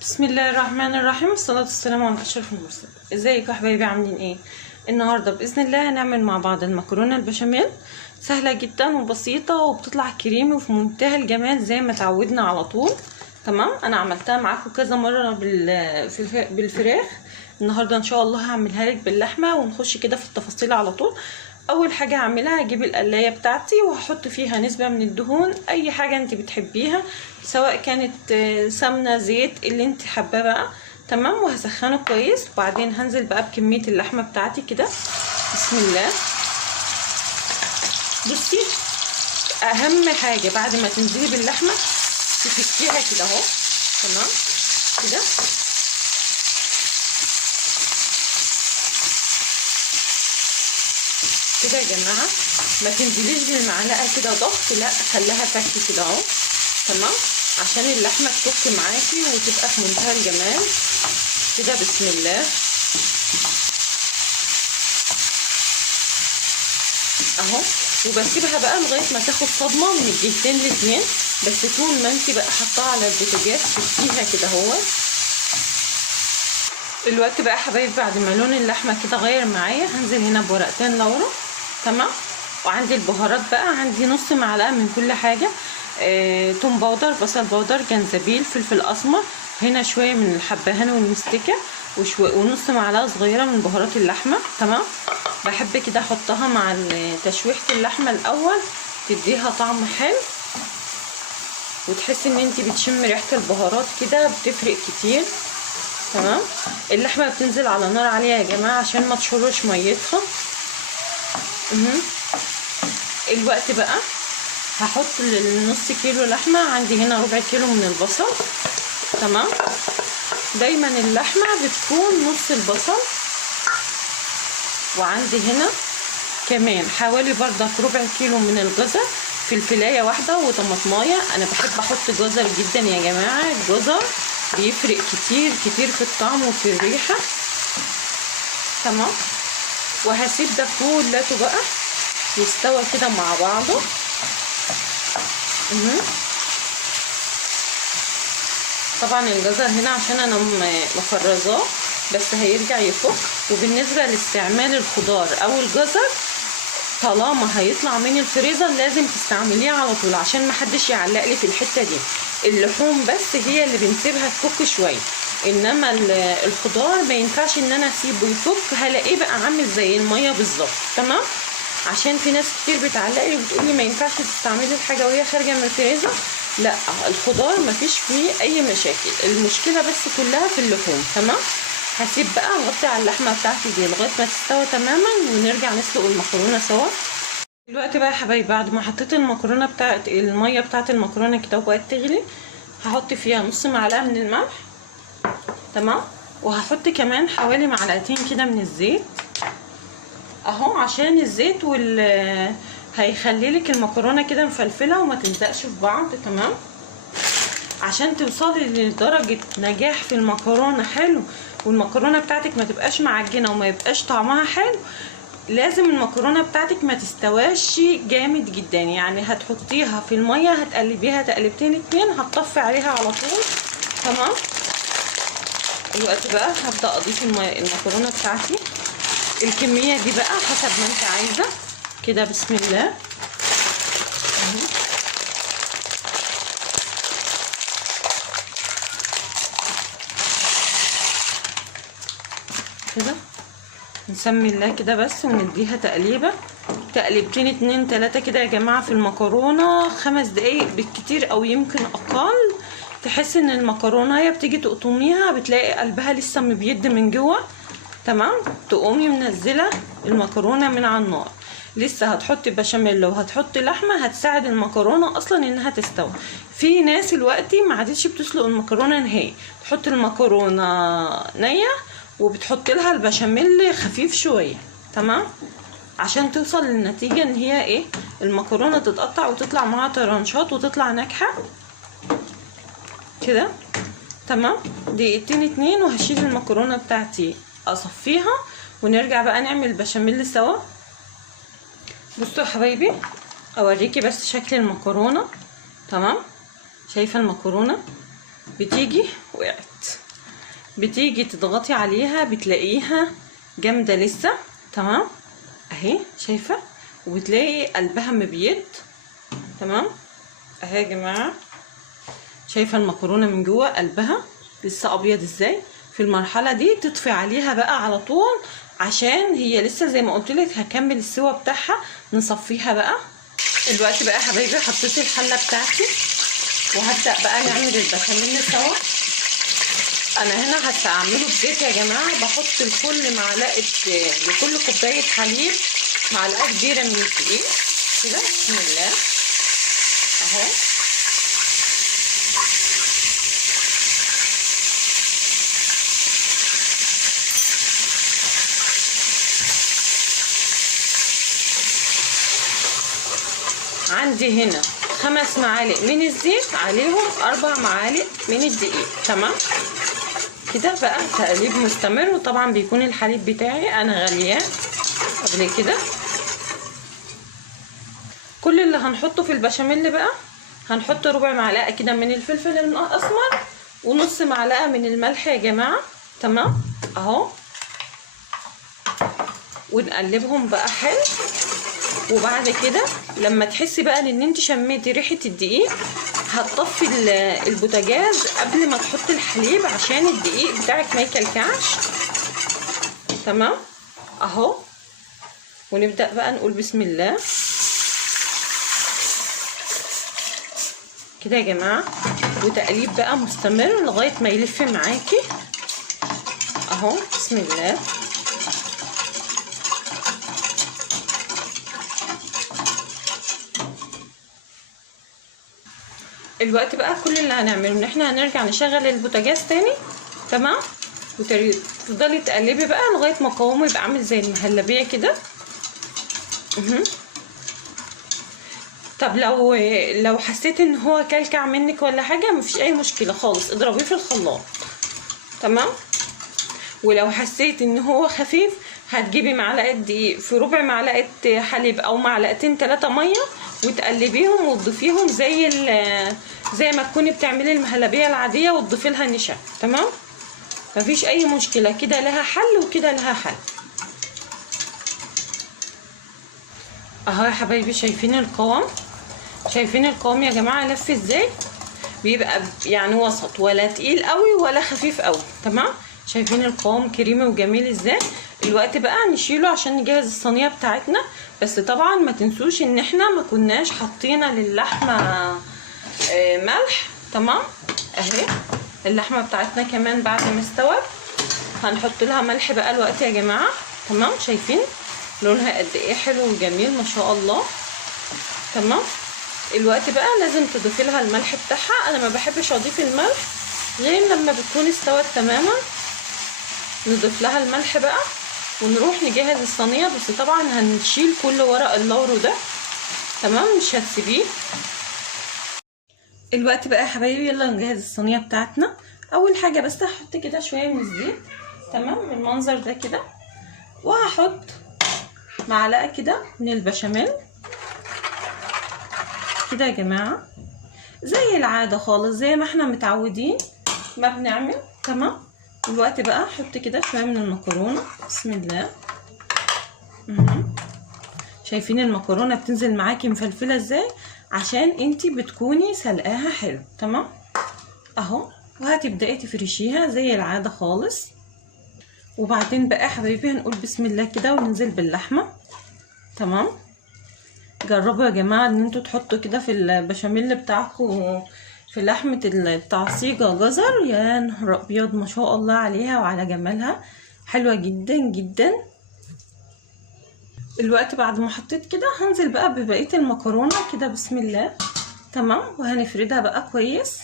بسم الله الرحمن الرحيم، والصلاة والسلام على أشرف المرسلين. ازيكم يا حبايبي، عاملين ايه؟ النهارده بإذن الله هنعمل مع بعض المكرونة البشاميل. سهلة جدا وبسيطة وبتطلع كريمي وفي منتهى الجمال زي ما اتعودنا على طول. تمام، انا عملتها معاكم كذا مرة بالفراخ. النهارده ان شاء الله هعملها لك باللحمة، ونخش كده في التفاصيل على طول. اول حاجه هعملها هجيب القلايه بتاعتي وهحط فيها نسبه من الدهون، اي حاجه انت بتحبيها، سواء كانت سمنه زيت اللي انت حابه بقى. تمام، وهسخنه كويس، وبعدين هنزل بقى بكميه اللحمه بتاعتي كده. بسم الله. بصي، اهم حاجه بعد ما تنزلي باللحمه تفكيها كده اهو. تمام كده. كده يا جماعه، ما تنزليش بالمعلقه كده ضغط، لا خليها فك كده اهو. تمام، عشان اللحمه تفك معاكي وتبقى في منتهى الجمال كده. بسم الله اهو. وبسيبها بقى لغايه ما تاخد صدمه من الجهتين الاتنين، بس طول ما انت بقى حطاها على البوتاجاز تسيبيها كده اهو. الوقت بقى يا حبايبي، بعد ما لون اللحمه كده غير معايا، هنزل هنا بورقتين لورا. تمام، وعندي البهارات بقى، عندي نص معلقه من كل حاجه. توم باودر، بصل باودر، جنزبيل، فلفل اسمر، هنا شويه من الحبهان والمستكه، ونص معلقه صغيره من بهارات اللحمه. تمام، بحب كده احطها مع تشويحه اللحمه الاول، تديها طعم حلو، وتحسي ان انت بتشم ريحه البهارات كده، بتفرق كتير. تمام، اللحمه بتنزل على نار عاليه يا جماعه عشان ما تشرش ميتها. الوقت بقى هحط النص كيلو لحمه، عندي هنا ربع كيلو من البصل. تمام، دايما اللحمه بتكون نص البصل. وعندي هنا كمان حوالي بردك ربع كيلو من الجزر، فلفلايه واحده وطماطمايه. انا بحب احط جزر جدا يا جماعه، الجزر بيفرق كتير كتير في الطعم وفي الريحه. تمام، وهسيب ده كله بقى يستوى كده مع بعضه. طبعا الجزر هنا عشان انا مفرزاه، بس هيرجع يفك. وبالنسبه لاستعمال الخضار او الجزر، طالما هيطلع من الفريزر لازم تستعمليه على طول، عشان محدش يعلق لي في الحته دي. اللحوم بس هي اللي بنسيبها تفك شويه، انما الخضار ما ينفعش ان انا اسيبه يفك، هلاقيه بقى عامل زي الميه بالظبط. تمام، عشان في ناس كتير بتعلق لي وبتقولي ما ينفعش تستعملي الحاجه وهي خارجه من الفريزر. لا، الخضار ما فيش فيه اي مشاكل، المشكله بس كلها في اللحوم. تمام، هسيب بقى اغطي على اللحمه بتاعتي دي لغايه ما تستوي تماما، ونرجع نسلق المكرونه سوا. دلوقتي بقى يا حبايبي، بعد ما حطيت المكرونه بتاعت الميه بتاعت المكرونه كده وبقت تغلي، هحط فيها نص معلقه من الملح. تمام، وهحط كمان حوالي معلقتين كده من الزيت اهو، عشان الزيت هيخلي لك المكرونه كده مفلفله وما تلزقش في بعض. تمام، عشان توصلي لدرجه نجاح في المكرونه حلو، والمكرونه بتاعتك ما تبقاش معجنه وما يبقاش طعمها حلو، لازم المكرونه بتاعتك ما تستواش جامد جدا. يعني هتحطيها في الميه، هتقلبيها تقلبتين اتنين، هتطفي عليها على طول. تمام، الوقت بقى هبدا اضيف المكرونه بتاعتي، الكميه دي بقى حسب ما انت عايزه كده. بسم الله كده، نسمي الله كده بس، ونديها تقليبه تقلبتين اتنين تلاته كده يا جماعه في المكرونه، 5 دقايق بالكتير او يمكن اقل. تحس ان المكرونه هي بتيجي تقطميها بتلاقي قلبها لسه مبيض من جوه. تمام، تقومي منزله المكرونه من على النار، لسه هتحطي بشاميل وهتحطي لحمه، هتساعد المكرونه اصلا انها تستوي. في ناس دلوقتي ما عادتش بتسلق المكرونه نهائي، تحط المكرونه نيه وبتحط لها البشاميل خفيف شويه. تمام، عشان توصل للنتيجه ان هي ايه، المكرونه تتقطع وتطلع معاها طرنشات وتطلع ناجحه كده. تمام، دقيقتين اتنين وهشيل المكرونه بتاعتي اصفيها، ونرجع بقى نعمل بشاميل سوا. بصوا يا حبايبي، اوريكي بس شكل المكرونه. تمام، شايفه المكرونه بتيجي وقعت، بتيجي تضغطي عليها بتلاقيها جامده لسه. تمام اهي شايفه، وبتلاقي قلبها مبيض. تمام اهي يا جماعه، شايفه المكرونه من جوه قلبها لسه ابيض ازاي. في المرحله دي تطفي عليها بقى على طول، عشان هي لسه زي ما قلت لك هكمل السوا بتاعها. نصفيها بقى. دلوقتي بقى يا حبايبي حطيت الحله بتاعتي، وهبدا بقى نعمل البشاميل سوا. انا هنا هستعمله بزيت يا جماعه. بحط لكل معلقه، لكل كوبايه حليب معلقه كبيره من الدقيق كده. بسم الله اهو. عندي هنا 5 معالق من الزيت، عليهم 4 معالق من الدقيق. تمام كده بقى تقليب مستمر. وطبعا بيكون الحليب بتاعي انا غلياه قبل كده. كل اللي هنحطه في البشاميل بقى، هنحط ربع معلقه كده من الفلفل الاسمر، ونص معلقه من الملح يا جماعه. تمام اهو. ونقلبهم بقى حلو. وبعد كده لما تحسي بقى ان انت شميتي ريحه الدقيق، هتطفي البوتاجاز قبل ما تحطي الحليب عشان الدقيق بتاعك ما يكلكعش. تمام اهو. ونبدا بقى نقول بسم الله كده يا جماعه. وتقليب بقى مستمر لغايه ما يلف معاكي اهو. بسم الله. الوقت بقى كل اللي هنعمله ان احنا هنرجع نشغل البوتاجاز تاني. تمام. وتفضلي تقلبي بقى لغايه ما قوامه يبقى عامل زي المهلبيه كده. طب لو حسيت ان هو كلكع منك ولا حاجه، مفيش اي مشكله خالص، اضربيه في الخلاط. تمام. ولو حسيت ان هو خفيف، هتجيبي معلقه دقيق في ربع معلقه حليب او معلقتين 3 ميه، وتقلبيهم وتضيفيهم زي ما تكوني بتعملي المهلبيه العاديه، وتضيفي لها نشا. تمام. مفيش اي مشكله، كده لها حل وكده لها حل. اهو يا حبايبي، شايفين القوام؟ شايفين القوام يا جماعه لف ازاي؟ بيبقى يعني وسط، ولا تقيل قوي ولا خفيف قوي. تمام. شايفين القوام كريمي وجميل ازاي؟ الوقت بقى نشيله عشان نجهز الصينيه بتاعتنا. بس طبعا ما تنسوش ان احنا ما كناش حاطين للحمه ملح. تمام اهي اللحمه بتاعتنا كمان بعد ما استوت هنحط لها ملح بقى الوقت يا جماعه. تمام. شايفين لونها قد ايه حلو وجميل ما شاء الله. تمام. الوقت بقى لازم تضيفي لها الملح بتاعها. انا ما بحبش اضيف الملح غير لما بتكون استوت تماما. نضيف لها الملح بقى ونروح نجهز الصينيه. بس طبعا هنشيل كل ورق اللورو ده. تمام. مش هتسيبيه. الوقت بقى يا حبايبي يلا نجهز الصينيه بتاعتنا. اول حاجه بس هحط كده شويه من الزيت. تمام. بالمنظر ده كده. وهحط معلقه كده من البشاميل كده يا جماعه، زي العاده خالص، زي ما احنا متعودين ما بنعمل. تمام. الوقت بقى احط كده شويه من المكرونه. بسم الله. شايفين المكرونه بتنزل معاكي مفلفله ازاي؟ عشان انتي بتكوني سلقاها حلو. تمام اهو. وهتبداي تفرشيها زي العاده خالص. وبعدين بقى يا حبايبي هنقول بسم الله كده وننزل باللحمه. تمام. جربوا يا جماعه ان انتوا تحطوا كده في البشاميل بتاعكم في لحمه التعصيجه جزر. يا نهار ابيض ما شاء الله عليها وعلى جمالها، حلوه جدا جدا. الوقت بعد ما حطيت كده هنزل بقى ببقيه المكرونه كده. بسم الله. تمام. وهنفردها بقى كويس.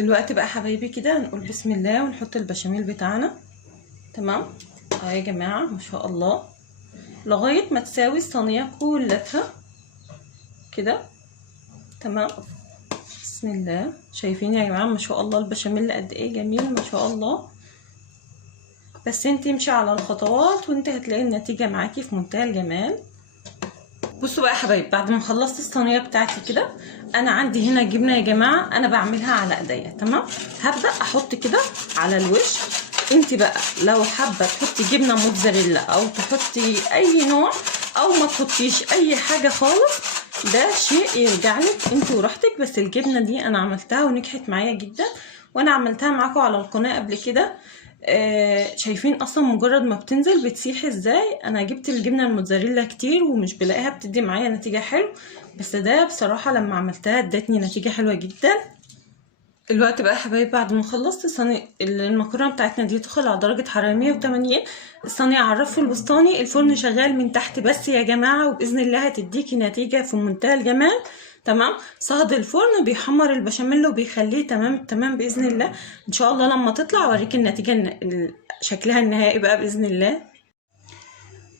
الوقت بقى حبايبي كده هنقول بسم الله ونحط البشاميل بتاعنا. تمام اهو يا جماعه ما شاء الله، لغايه ما تساوي الصينيه كلها كده. تمام. بسم الله. شايفين يا جماعه ما شاء الله البشاميل قد ايه جميل ما شاء الله. بس انت امشي على الخطوات وانت هتلاقي النتيجه معاكي في منتهى الجمال. بصوا بقى يا حبايب، بعد ما خلصت الصينيه بتاعتي كده، انا عندي هنا جبنه يا جماعه، انا بعملها على ايديا. تمام، هبدا احط كده على الوش. انت بقى لو حابه تحطي جبنه موتزاريلا او تحطي اي نوع، او ما تحطيش اي حاجه خالص، ده شيء يرجع لك انت وراحتك. بس الجبنه دي انا عملتها ونجحت معايا جدا، وانا عملتها معاكم على القناه قبل كده. شايفين اصلا مجرد ما بتنزل بتسيح ازاي. انا جبت الجبنه الموتزاريلا كتير ومش بلاقيها بتدي معايا نتيجه حلو، بس ده بصراحه لما عملتها ادتني نتيجه حلوه جدا. الوقت بقى يا حبايبي، بعد ما خلصت صينيه المكرونه بتاعتنا دي تدخل على درجه حراره 180، الصينيه على الرف الوسطاني، الفرن شغال من تحت بس يا جماعه، وباذن الله هتديكي نتيجه في منتهى الجمال. تمام، صهد الفرن بيحمر البشاميل وبيخليه تمام تمام باذن الله. ان شاء الله لما تطلع اوريكي النتيجه شكلها النهائي بقى باذن الله.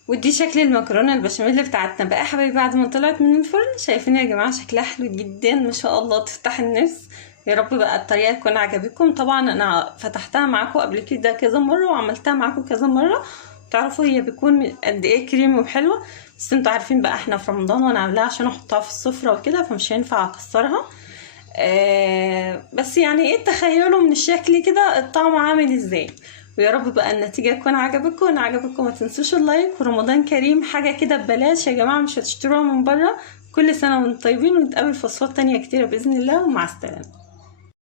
ودي شكل المكرونه البشاميل بتاعتنا بقى يا حبايبي بعد ما طلعت من الفرن. شايفين يا جماعه شكلها حلو جدا ما شاء الله، تفتح النفس. يا رب بقى الطريقه تكون عجبتكم. طبعا انا فتحتها معاكم قبل كده كذا مره وعملتها معاكم كذا مره، تعرفوا هي بيكون قد ايه كريمي وحلوه. بس انتوا عارفين بقى احنا في رمضان وانا عاملاها عشان احطها في السفره وكده، فمش هينفع اكسرها. بس يعني ايه، تخيلوا من الشكل كده الطعم عامل ازاي. ويا رب بقى النتيجه تكون عجبتكم. ما تنسوش اللايك، ورمضان كريم، حاجه كده ببلاش يا جماعه، مش هتشتروها من بره. كل سنه وانتم طيبين، ونتقابل في وصفات تانية كتيره باذن الله، ومع السلامه.